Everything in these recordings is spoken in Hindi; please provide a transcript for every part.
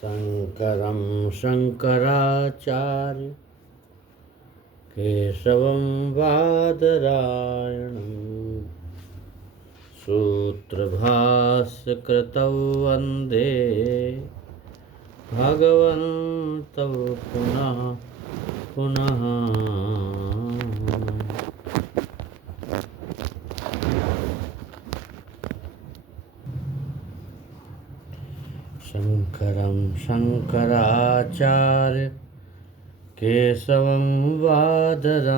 शङ्करं शङ्कराचार्य केशवं बादरायणं सूत्रभाष्यकृतौ वन्दे भगवन्तौ पुनः पुनः। शङ्करं शङ्कराचार्य केशवं बादरायणं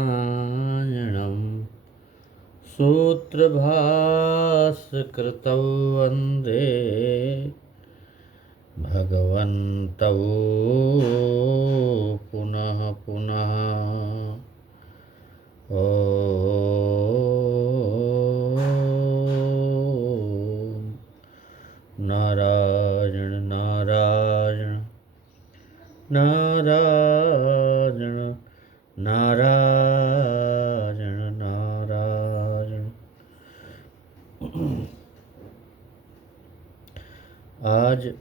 सूत्रभाष्यकृतौ वन्दे भगवन्तौ पुनः पुनः। नारायण नारायण नारायण नारायण नारायण। आज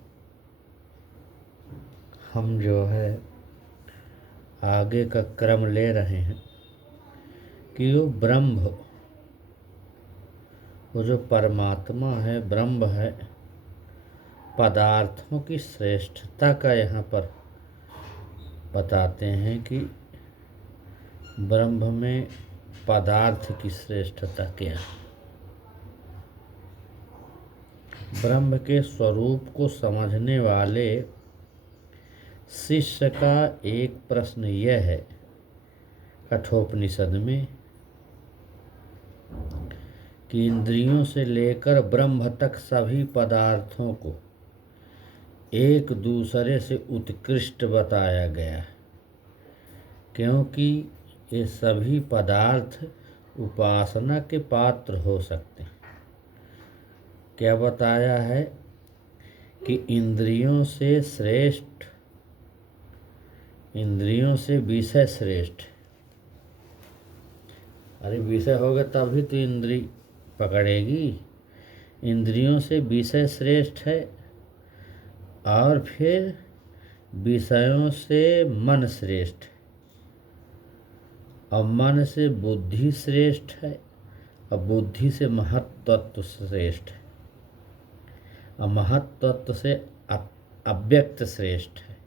हम जो है आगे का क्रम ले रहे हैं कि वो ब्रह्म, वो जो परमात्मा है, ब्रह्म है, पदार्थों की श्रेष्ठता का यहाँ पर बताते हैं कि ब्रह्म में पदार्थ की श्रेष्ठता क्या है। ब्रह्म के स्वरूप को समझने वाले शिष्य का एक प्रश्न यह है कठोपनिषद में कि इंद्रियों से लेकर ब्रह्म तक सभी पदार्थों को एक दूसरे से उत्कृष्ट बताया गया है, क्योंकि ये सभी पदार्थ उपासना के पात्र हो सकते हैं। क्या बताया है कि इंद्रियों से श्रेष्ठ, इंद्रियों से विषय श्रेष्ठ। अरे विषय होगा तभी तो इंद्री पकड़ेगी। इंद्रियों से विषय श्रेष्ठ है और फिर विषयों से मन श्रेष्ठ, और मन से बुद्धि श्रेष्ठ है, और बुद्धि से महत्त्व श्रेष्ठ है, और महत्त्व से अव्यक्त श्रेष्ठ है,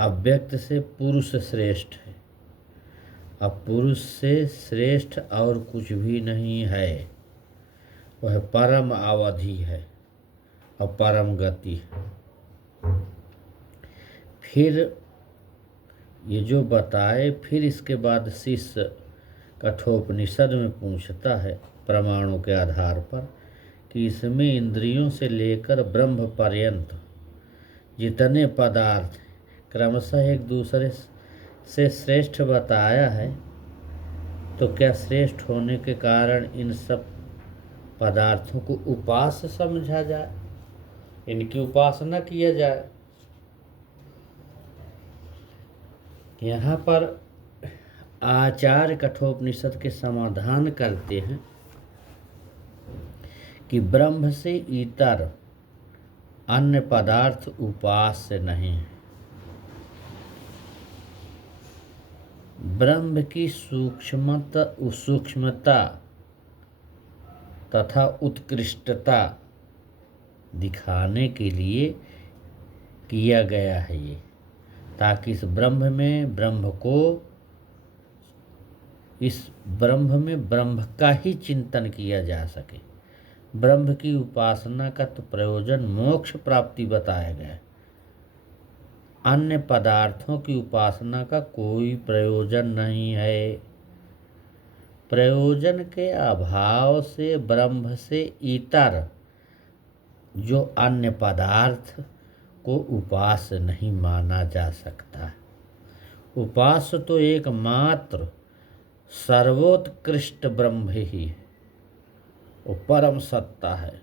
अव्यक्त से पुरुष श्रेष्ठ है, और पुरुष से श्रेष्ठ और कुछ भी नहीं है। वह परम अवधि है और परम गति है। फिर ये जो बताए, फिर इसके बाद शिष्य कठोपनिषद में पूछता है प्रमाणों के आधार पर कि इसमें इंद्रियों से लेकर ब्रह्म पर्यंत जितने पदार्थ क्रमशः एक दूसरे से श्रेष्ठ बताया है, तो क्या श्रेष्ठ होने के कारण इन सब पदार्थों को उपास्य समझा जाए, इनकी उपासना किया जाए। यहाँ पर आचार्य कठोपनिषद के समाधान करते हैं कि ब्रह्म से इतर अन्य पदार्थ उपास्य नहीं है। ब्रह्म की सूक्ष्मता तथा उत्कृष्टता दिखाने के लिए किया गया है ये, ताकि इस ब्रह्म में ब्रह्म का ही चिंतन किया जा सके। ब्रह्म की उपासना का तो प्रयोजन मोक्ष प्राप्ति बताया गया है। अन्य पदार्थों की उपासना का कोई प्रयोजन नहीं है। प्रयोजन के अभाव से ब्रह्म से इतर जो अन्य पदार्थ को उपास्य नहीं माना जा सकता। उपास्य तो एकमात्र सर्वोत्कृष्ट ब्रह्म ही है, वो परम सत्ता है।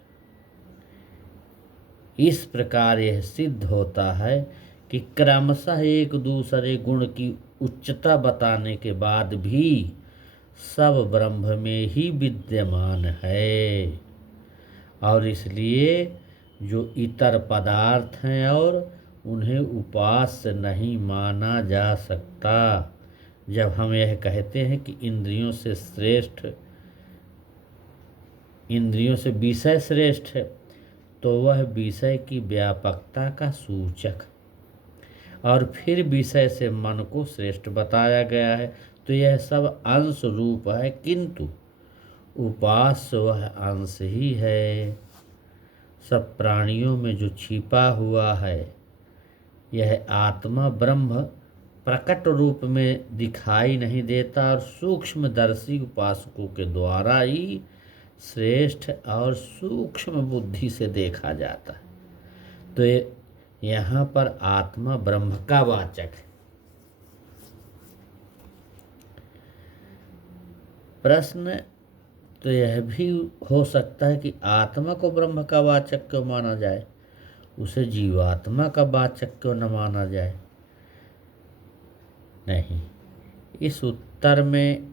इस प्रकार यह सिद्ध होता है कि क्रमशः एक दूसरे गुण की उच्चता बताने के बाद भी सब ब्रह्म में ही विद्यमान है, और इसलिए जो इतर पदार्थ हैं और उन्हें उपास्य नहीं माना जा सकता। जब हम यह कहते हैं कि इंद्रियों से विषय श्रेष्ठ है, तो वह विषय की व्यापकता का सूचक, और फिर विषय से मन को श्रेष्ठ बताया गया है। तो यह सब अंश रूप है, किंतु उपास्य वह अंश ही है। सब प्राणियों में जो छिपा हुआ है, यह आत्मा ब्रह्म प्रकट रूप में दिखाई नहीं देता, और सूक्ष्मदर्शी उपासकों के द्वारा ही श्रेष्ठ और सूक्ष्म बुद्धि से देखा जाता है। तो यहाँ पर आत्मा ब्रह्म का वाचक है। प्रश्न तो यह भी हो सकता है कि आत्मा को ब्रह्म का वाचक क्यों माना जाए, उसे जीवात्मा का वाचक क्यों न माना जाए। नहीं, इस उत्तर में,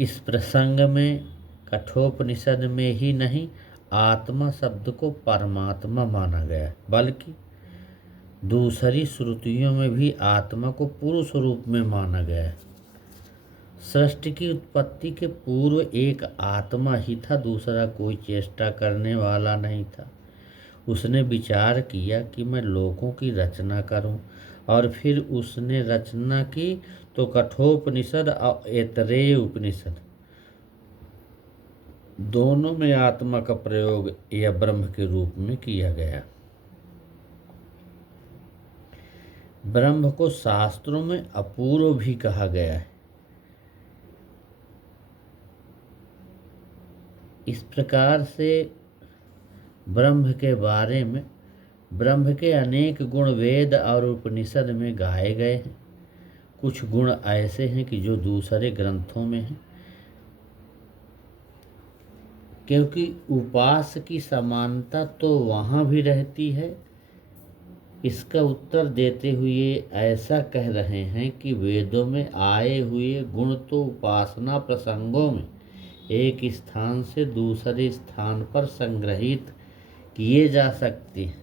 इस प्रसंग में कठोपनिषद में ही नहीं, आत्मा शब्द को परमात्मा माना गया, बल्कि दूसरी श्रुतियों में भी आत्मा को पुरुष रूप में माना गया है। सृष्टि की उत्पत्ति के पूर्व एक आत्मा ही था, दूसरा कोई चेष्टा करने वाला नहीं था। उसने विचार किया कि मैं लोकों की रचना करूं, और फिर उसने रचना की तो कठोपनिषद और ऐतरेय उपनिषद दोनों में आत्मा का प्रयोग या ब्रह्म के रूप में किया गया। ब्रह्म को शास्त्रों में अपूर्व भी कहा गया है। इस प्रकार से ब्रह्म के बारे में, ब्रह्म के अनेक गुण वेद और उपनिषद में गाए गए हैं। कुछ गुण ऐसे हैं कि जो दूसरे ग्रंथों में हैं, क्योंकि उपास की समानता तो वहाँ भी रहती है। इसका उत्तर देते हुए ऐसा कह रहे हैं कि वेदों में आए हुए गुण तो उपासना प्रसंगों में एक स्थान से दूसरे स्थान पर संग्रहित किए जा सकते हैं,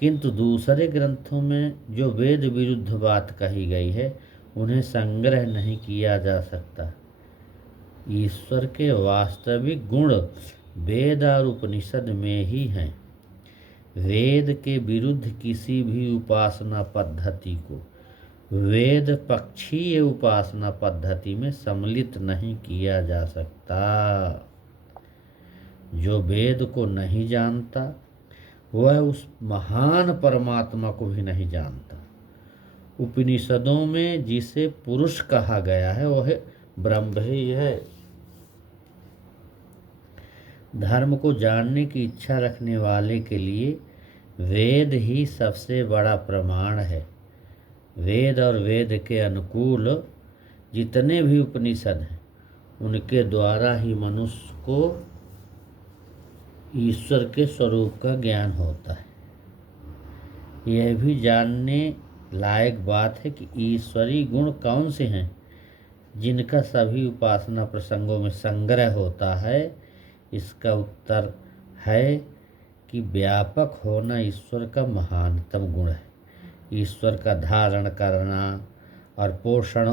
किंतु दूसरे ग्रंथों में जो वेद विरुद्ध बात कही गई है, उन्हें संग्रह नहीं किया जा सकता। ईश्वर के वास्तविक गुण वेद और उपनिषद में ही हैं। वेद के विरुद्ध किसी भी उपासना पद्धति को वेद पक्षीय उपासना पद्धति में सम्मिलित नहीं किया जा सकता। जो वेद को नहीं जानता, वह उस महान परमात्मा को भी नहीं जानता। उपनिषदों में जिसे पुरुष कहा गया है, वह ब्रह्म ही है। धर्म को जानने की इच्छा रखने वाले के लिए वेद ही सबसे बड़ा प्रमाण है। वेद और वेद के अनुकूल जितने भी उपनिषद हैं, उनके द्वारा ही मनुष्य को ईश्वर के स्वरूप का ज्ञान होता है। यह भी जानने लायक बात है कि ईश्वरी गुण कौन से हैं जिनका सभी उपासना प्रसंगों में संग्रह होता है। इसका उत्तर है कि व्यापक होना ईश्वर का महानतम गुण है। ईश्वर का धारण करना और पोषण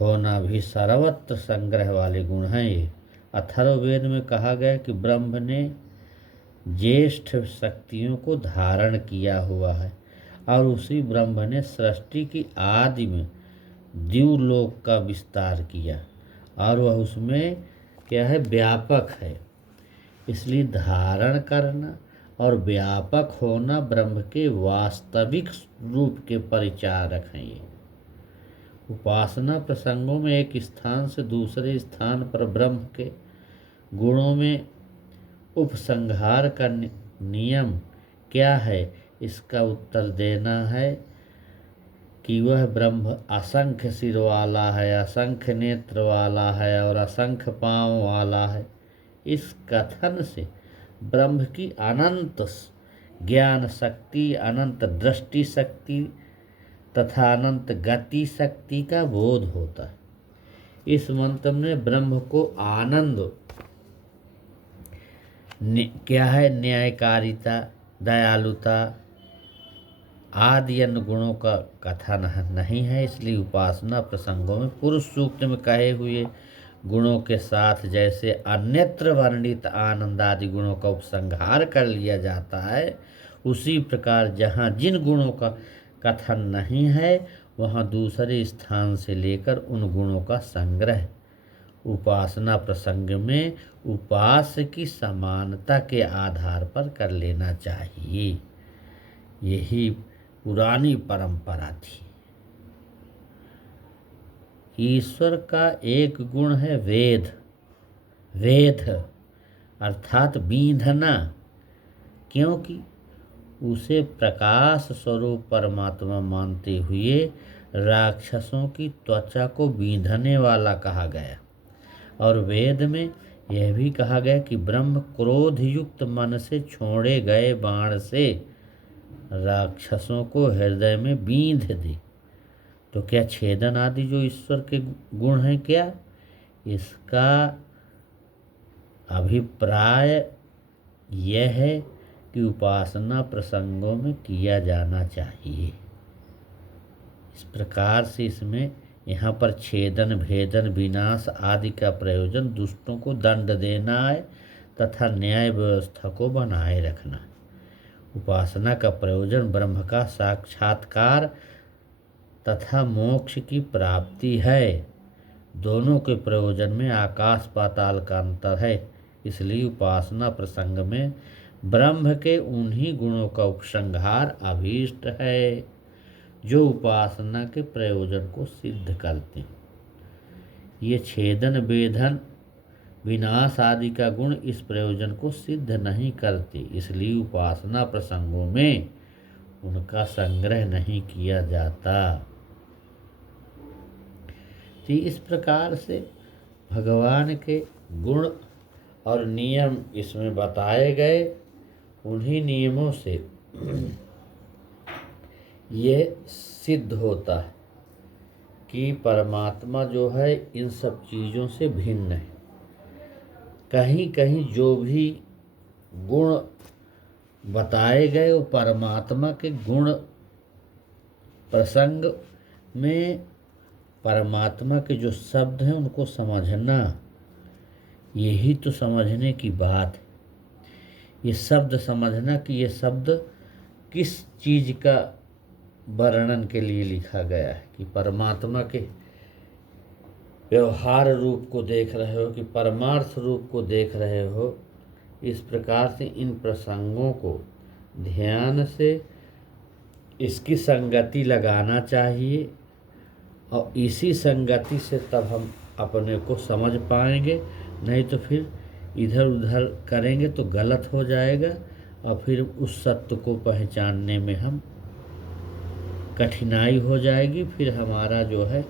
होना भी सर्वत्र संग्रह वाले गुण हैं। ये अथर्ववेद में कहा गया कि ब्रह्म ने ज्येष्ठ शक्तियों को धारण किया हुआ है, और उसी ब्रह्म ने सृष्टि की आदि में द्युलोक का विस्तार किया, और वह उसमें क्या है, व्यापक है। इसलिए धारण करना और व्यापक होना ब्रह्म के वास्तविक रूप के परिचारक हैं। ये उपासना प्रसंगों में एक स्थान से दूसरे स्थान पर ब्रह्म के गुणों में उपसंहार का नियम क्या है, इसका उत्तर देना है कि वह ब्रह्म असंख्य सिर वाला है, असंख्य नेत्र वाला है और असंख्य पाँव वाला है। इस कथन से ब्रह्म की अनंत ज्ञान शक्ति, अनंत दृष्टि शक्ति तथा अनंत गति शक्ति का बोध होता है। इस मंत्र में ब्रह्म को आनंद क्या है, न्यायकारिता, दयालुता आदि अन्य गुणों का कथन नहीं है। इसलिए उपासना प्रसंगों में पुरुष सूक्त में कहे हुए गुणों के साथ जैसे अन्यत्र वर्णित आनंद आदि गुणों का उपसंहार कर लिया जाता है, उसी प्रकार जहाँ जिन गुणों का कथन नहीं है वहाँ दूसरे स्थान से लेकर उन गुणों का संग्रह उपासना प्रसंग में उपास्य की समानता के आधार पर कर लेना चाहिए। यही पुरानी परंपरा थी। ईश्वर का एक गुण है वेद, वेद अर्थात बींधना, क्योंकि उसे प्रकाश स्वरूप परमात्मा मानते हुए राक्षसों की त्वचा को बींधने वाला कहा गया। और वेद में यह भी कहा गया कि ब्रह्म क्रोध युक्त मन से छोड़े गए बाण से राक्षसों को हृदय में बींध दे। तो क्या छेदन आदि जो ईश्वर के गुण हैं, क्या इसका अभिप्राय यह है कि उपासना प्रसंगों में किया जाना चाहिए। इस प्रकार से इसमें यहाँ पर छेदन भेदन विनाश आदि का प्रयोजन दुष्टों को दंड देना है तथा न्याय व्यवस्था को बनाए रखना। उपासना का प्रयोजन ब्रह्म का साक्षात्कार तथा मोक्ष की प्राप्ति है। दोनों के प्रयोजन में आकाश पाताल का अंतर है। इसलिए उपासना प्रसंग में ब्रह्म के उन्हीं गुणों का उपसंहार अभीष्ट है जो उपासना के प्रयोजन को सिद्ध करते हैं। ये छेदन भेदन विनाश आदि का गुण इस प्रयोजन को सिद्ध नहीं करते, इसलिए उपासना प्रसंगों में उनका संग्रह नहीं किया जाता। तो इस प्रकार से भगवान के गुण और नियम इसमें बताए गए। उन्हीं नियमों से ये सिद्ध होता है कि परमात्मा जो है इन सब चीज़ों से भिन्न है। कहीं कहीं जो भी गुण बताए गए वो परमात्मा के गुण प्रसंग में परमात्मा के जो शब्द हैं उनको समझना, यही तो समझने की बात है। ये शब्द समझना कि ये शब्द किस चीज़ का वर्णन के लिए लिखा गया है, कि परमात्मा के व्यवहार रूप को देख रहे हो कि परमार्थ रूप को देख रहे हो। इस प्रकार से इन प्रसंगों को ध्यान से इसकी संगति लगाना चाहिए और इसी संगति से तब हम अपने को समझ पाएंगे। नहीं तो फिर इधर उधर करेंगे तो गलत हो जाएगा और फिर उस सत्य को पहचानने में हम कठिनाई हो जाएगी। फिर हमारा जो है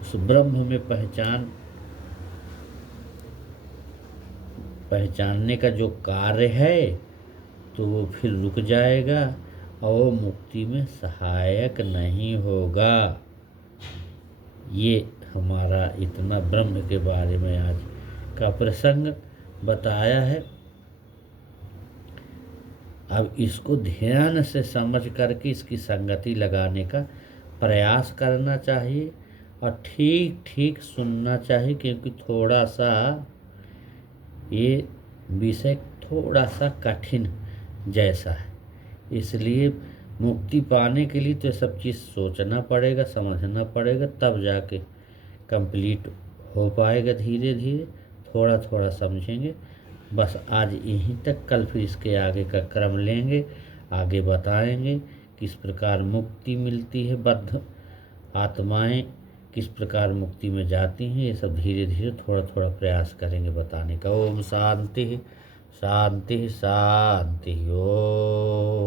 उस ब्रह्म में पहचानने का जो कार्य है तो वो फिर रुक जाएगा और वो मुक्ति में सहायक नहीं होगा। ये हमारा इतना ब्रह्म के बारे में आज का प्रसंग बताया है। अब इसको ध्यान से समझ करके इसकी संगति लगाने का प्रयास करना चाहिए और ठीक ठीक सुनना चाहिए, क्योंकि थोड़ा सा ये विषय थोड़ा सा कठिन जैसा है। इसलिए मुक्ति पाने के लिए तो सब चीज़ सोचना पड़ेगा, समझना पड़ेगा, तब जाके कंप्लीट हो पाएगा। धीरे धीरे थोड़ा थोड़ा समझेंगे। बस आज यहीं तक, कल फिर इसके आगे का क्रम लेंगे, आगे बताएंगे किस प्रकार मुक्ति मिलती है, बद्ध आत्माएं किस प्रकार मुक्ति में जाती हैं। ये सब धीरे धीरे थोड़ा थोड़ा प्रयास करेंगे बताने का। ओम शांति शांति शांति। ओम।